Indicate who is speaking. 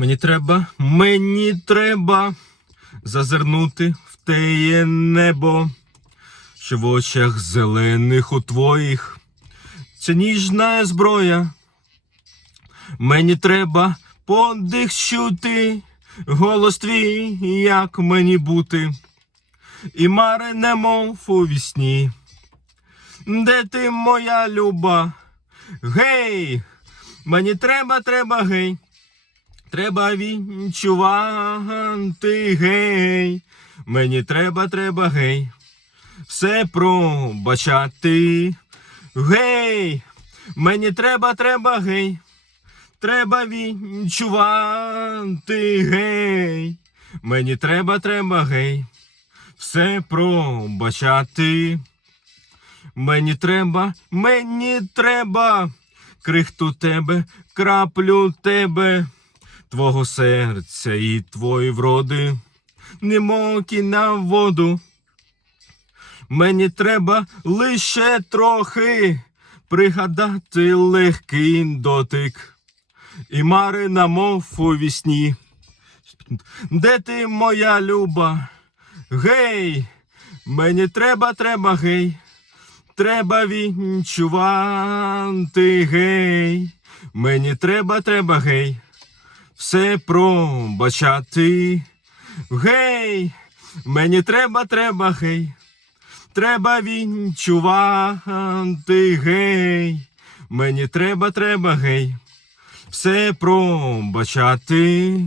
Speaker 1: Мені треба, мені треба зазирнути в теє небо, що в очах зелених у твоїх. Це ніжна зброя. Мені треба подих чути, голос твій, як мені бути, і мари немов у вісні. Де ти моя люба? Гей! Мені треба, треба, гей. Треба відчувати, гей. Мені треба, треба, гей. Все пробачати. Гей! Мені треба, треба, гей. Треба відчувати, гей. Мені треба, треба, гей. Все пробачати. Мені треба, мені треба. Крихту тебе, краплю тебе, твого серця і твої вроди, немокі на воду. Мені треба лише трохи пригадати легкий дотик. І Марина, мов у вісні. Де ти, моя люба? Гей, мені треба, треба, гей. Треба відчувати, гей. Мені треба, треба, гей. Все пробачати. Гей, мені треба, треба, гей. Треба відчувати, гей. Мені треба, треба, гей. Все пробачати.